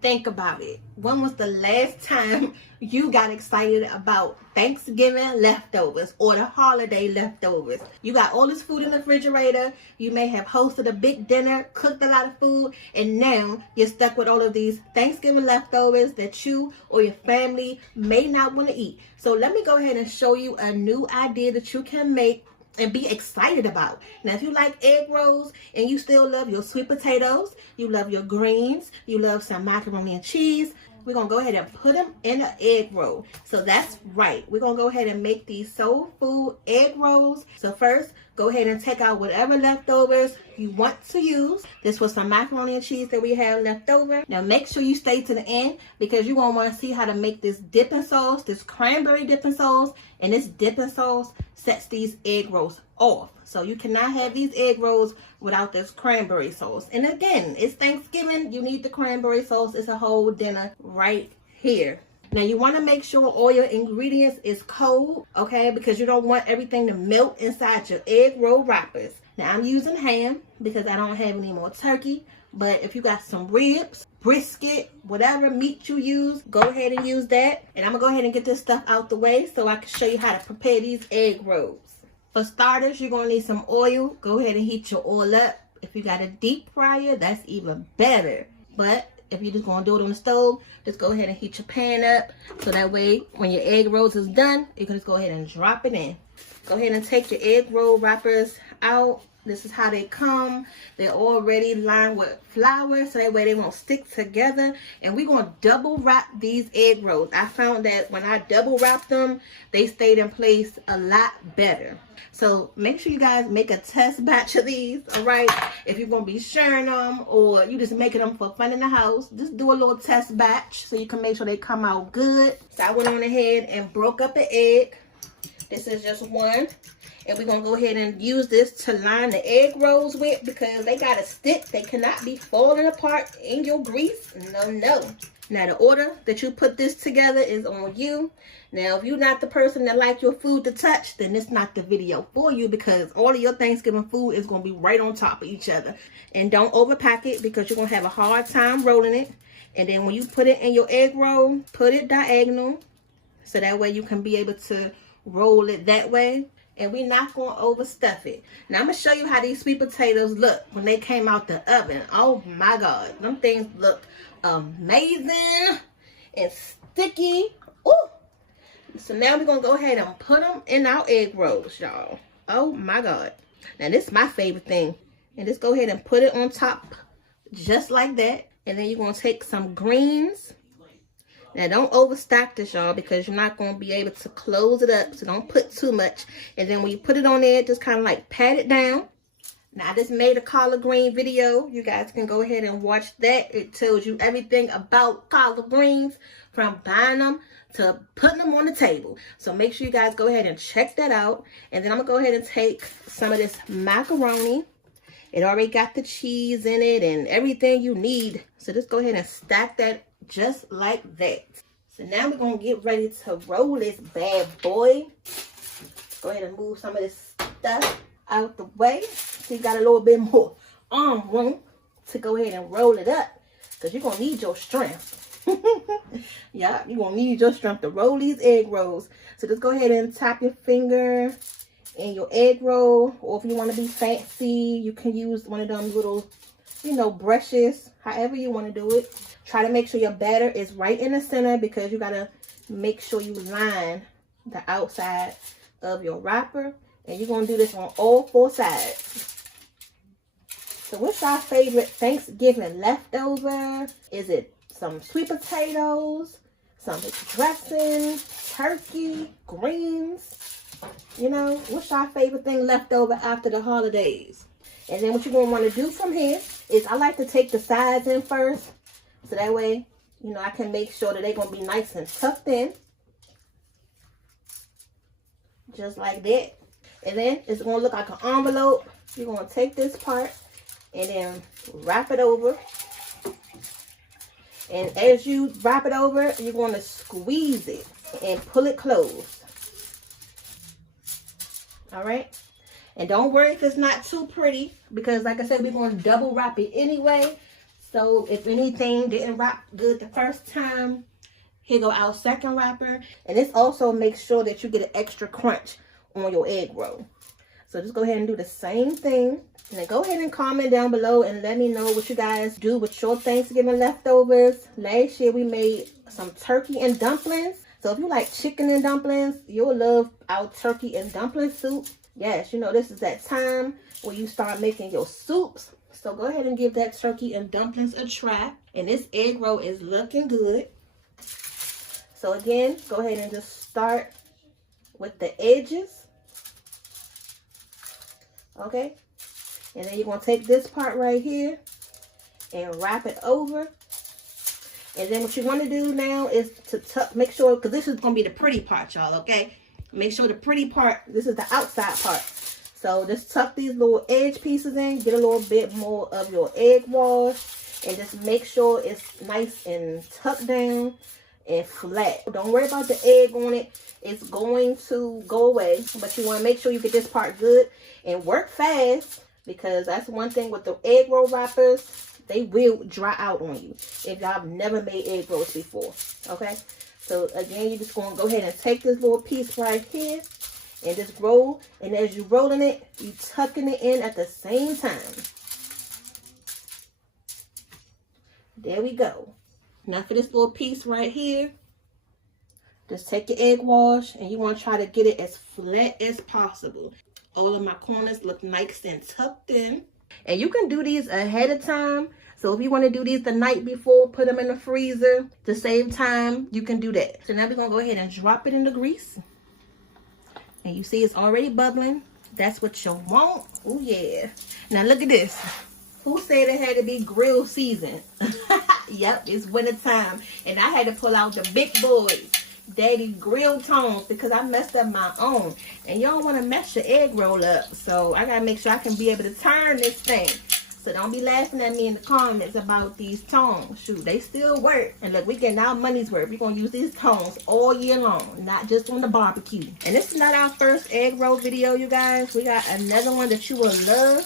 Think about it. When was the last time you got excited about Thanksgiving leftovers or the holiday leftovers? You got all this food in the refrigerator. You may have hosted a big dinner, cooked a lot of food, and now you're stuck with all of these Thanksgiving leftovers that you or your family may not want to eat. So let me go ahead and show you a new idea that you can make and be excited about. Now, if you like egg rolls and you still love your sweet potatoes, you love your greens, you love some macaroni and cheese, we're going to go ahead and put them in an egg roll. So that's right. We're going to go ahead and make these soul food egg rolls. So first, go ahead and take out whatever leftovers you want to use. This was some macaroni and cheese that we have left over. Now make sure you stay to the end because you're going to want to see how to make this dipping sauce, this cranberry dipping sauce. And this dipping sauce sets these egg rolls off. So you cannot have these egg rolls without this cranberry sauce. And again, it's Thanksgiving. You need the cranberry sauce. It's a whole dinner right here. Now you want to make sure all your ingredients is cold, okay? Because you don't want everything to melt inside your egg roll wrappers. Now I'm using ham because I don't have any more turkey. But if you got some ribs, brisket, whatever meat you use, go ahead and use that. And I'm going to go ahead and get this stuff out the way so I can show you how to prepare these egg rolls. For starters, you're going to need some oil. Go ahead and heat your oil up. If you got a deep fryer, that's even better. But if you're just going to do it on the stove, just go ahead and heat your pan up. So that way, when your egg rolls is done, you can just go ahead and drop it in. Go ahead and take your egg roll wrappers out. This is how they come. They're already lined with flour, so that way they won't stick together. And we're going to double wrap these egg rolls. I found that when I double wrap them, they stayed in place a lot better. So make sure you guys make a test batch of these, all right? If you're going to be sharing them or you just making them for fun in the house, just do a little test batch so you can make sure they come out good. So I went on ahead and broke up an egg. This is just one. And we're going to go ahead and use this to line the egg rolls with because they got to stick. They cannot be falling apart in your grease. No, no. Now, the order that you put this together is on you. Now, if you're not the person that like your food to touch, then it's not the video for you because all of your Thanksgiving food is going to be right on top of each other. And don't overpack it because you're going to have a hard time rolling it. And then when you put it in your egg roll, put it diagonal so that way you can be able to roll it that way. And we're not going to overstuff it. Now, I'm going to show you how these sweet potatoes look when they came out the oven. Oh, my God. Them things look amazing and sticky. Ooh. So now we're going to go ahead and put them in our egg rolls, y'all. Oh, my God. Now, this is my favorite thing. And just go ahead and put it on top just like that. And then you're going to take some greens. Now, don't overstock this, y'all, because you're not going to be able to close it up. So don't put too much. And then when you put it on there, just kind of like pat it down. Now, I just made a collard green video. You guys can go ahead and watch that. It tells you everything about collard greens from buying them to putting them on the table. So make sure you guys go ahead and check that out. And then I'm going to go ahead and take some of this macaroni. It already got the cheese in it and everything you need. So just go ahead and stack that just like that. So now we're going to get ready to roll this bad boy. Go ahead and move some of this stuff out the way. So you got a little bit more arm room to go ahead and roll it up. Because you're going to need your strength. Yeah, you're going to need your strength to roll these egg rolls. So just go ahead and tap your finger in your egg roll. Or if you want to be fancy, you can use one of them little, you know, brushes. However you want to do it. Try to make sure your batter is right in the center because you got to make sure you line the outside of your wrapper. And you're going to do this on all four sides. So what's our favorite Thanksgiving leftover? Is it some sweet potatoes, some dressing, turkey, greens? You know, what's our favorite thing left over after the holidays? And then what you're going to want to do from here is I like to take the sides in first. So that way, you know, I can make sure that they're going to be nice and tucked in. Just like that. And then it's going to look like an envelope. You're going to take this part and then wrap it over. And as you wrap it over, you're going to squeeze it and pull it closed. All right. And don't worry if it's not too pretty because like I said, we're going to double wrap it anyway. So if anything didn't wrap good the first time, here go our second wrapper. And this also makes sure that you get an extra crunch on your egg roll. So just go ahead and do the same thing. And then go ahead and comment down below and let me know what you guys do with your Thanksgiving leftovers. Last year we made some turkey and dumplings. So if you like chicken and dumplings, you'll love our turkey and dumpling soup. Yes, you know, this is that time where you start making your soups. So go ahead and give that turkey and dumplings a try. And this egg roll is looking good. So again, go ahead and just start with the edges. Okay. And then you're going to take this part right here and wrap it over. And then what you want to do now is to tuck, make sure, because this is going to be the pretty part, y'all, okay? Make sure the pretty part, this is the outside part. So just tuck these little edge pieces in, get a little bit more of your egg wash, and just make sure it's nice and tucked down and flat. Don't worry about the egg on it. It's going to go away, but you want to make sure you get this part good and work fast, because that's one thing with the egg roll wrappers. They will dry out on you if y'all never made egg rolls before, okay? So again, you're just going to go ahead and take this little piece right here and just roll. And as you're rolling it, you're tucking it in at the same time. There we go. Now for this little piece right here, just take your egg wash and you want to try to get it as flat as possible. All of my corners look nice and tucked in. And you can do these ahead of time. So if you want to do these the night before, put them in the freezer to save time, you can do that. So now we're going to go ahead and drop it in the grease. And you see it's already bubbling. That's what you want. Oh yeah. Now look at this. Who said it had to be grill season? Yep, it's winter time. And I had to pull out the big boys. Daddy grill tongs, because I messed up my own. And you don't want to mess your egg roll up. So I got to make sure I can be able to turn this thing. So don't be laughing at me in the comments about these tongs. Shoot, they still work. And look, we getting our money's worth. We're going to use these tongs all year long, not just on the barbecue. And this is not our first egg roll video, you guys. We got another one that you will love.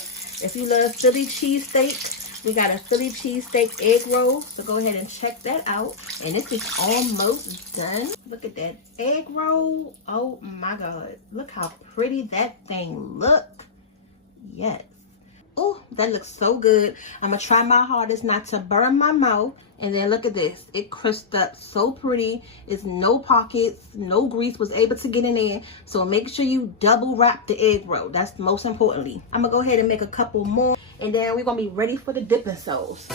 If you love Philly cheesesteak, we got a Philly cheesesteak egg roll. So go ahead and check that out. And this is almost done. Look at that egg roll. Oh my God. Look how pretty that thing look. Yes. Oh, that looks so good. I'm going to try my hardest not to burn my mouth. And then look at this. It crisped up so pretty. It's no pockets. No grease was able to get in there. So make sure you double wrap the egg roll. That's most importantly. I'm going to go ahead and make a couple more. And then we're going to be ready for the dipping sauce.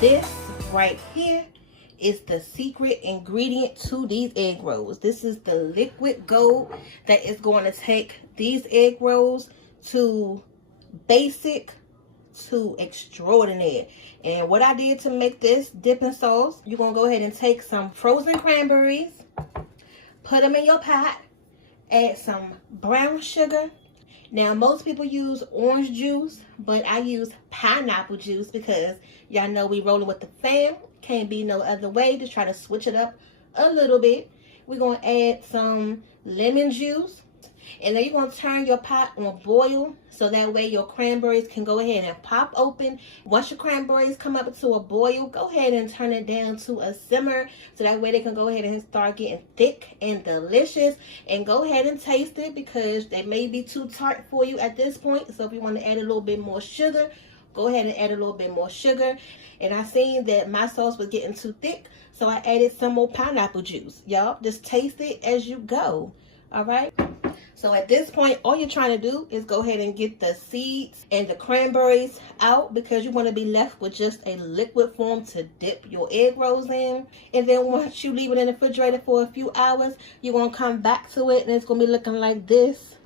This right here is the secret ingredient to these egg rolls. This is the liquid gold that is going to take these egg rolls to basic to extraordinary. And what I did to make this dipping sauce, you're going to go ahead and take some frozen cranberries, put them in your pot, add some brown sugar. Now, most people use orange juice, but I use pineapple juice because y'all know we rolling with the Pham. Can't be no other way to try to switch it up a little bit. We're going to add some lemon juice. And then you're going to turn your pot on boil so that way your cranberries can go ahead and pop open. Once your cranberries come up to a boil, go ahead and turn it down to a simmer so that way they can go ahead and start getting thick and delicious. And go ahead and taste it because they may be too tart for you at this point. So if you want to add a little bit more sugar, go ahead and add a little bit more sugar. And I seen that my sauce was getting too thick, so I added some more pineapple juice. Y'all just taste it as you go. All right. So at this point, all you're trying to do is go ahead and get the seeds and the cranberries out, because you want to be left with just a liquid form to dip your egg rolls in. And then once you leave it in the refrigerator for a few hours, you're going to come back to it and it's going to be looking like this.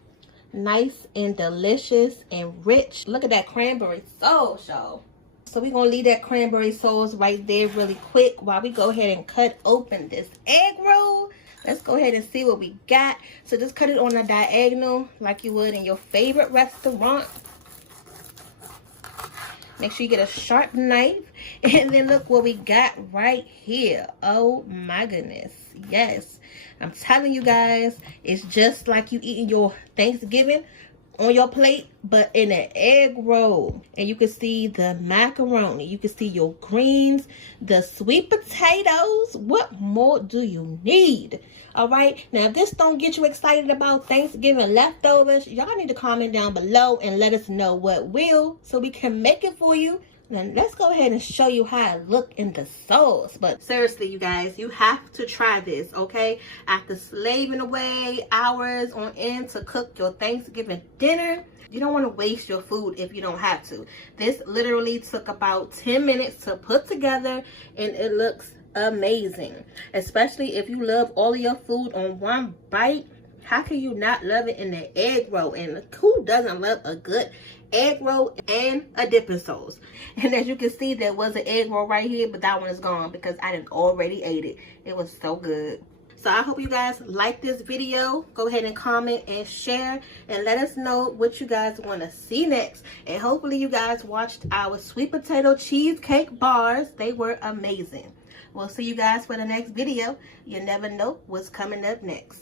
Nice and delicious and rich. Look at that cranberry sauce, y'all. So we're going to leave that cranberry sauce right there really quick while we go ahead and cut open this egg roll. Let's go ahead and see what we got. So just cut it on a diagonal like you would in your favorite restaurant. Make sure you get a sharp knife. And then look what we got right here. Oh my goodness. Yes. I'm telling you guys, it's just like you eating your Thanksgiving on your plate, but in an egg roll. And you can see the macaroni, you can see your greens, the sweet potatoes. What more do you need? All right, now if this don't get you excited about Thanksgiving leftovers, y'all need to comment down below and let us know what will, so we can make it for you. Then let's go ahead and show you how it look in the sauce. But seriously, you guys, you have to try this, okay? After slaving away hours on end to cook your Thanksgiving dinner, you don't want to waste your food if you don't have to. This literally took about 10 minutes to put together, and it looks amazing. Especially if you love all of your food on one bite. How can you not love it in the egg roll? And who doesn't love a good egg roll and a dipping sauce? And as you can see, there was an egg roll right here, but that one is gone because I done already ate it. It was so good. So I hope you guys like this video. Go ahead and comment and share and let us know what you guys want to see next. And hopefully you guys watched our sweet potato cheesecake bars. They were amazing. We'll see you guys for the next video. You never know what's coming up next.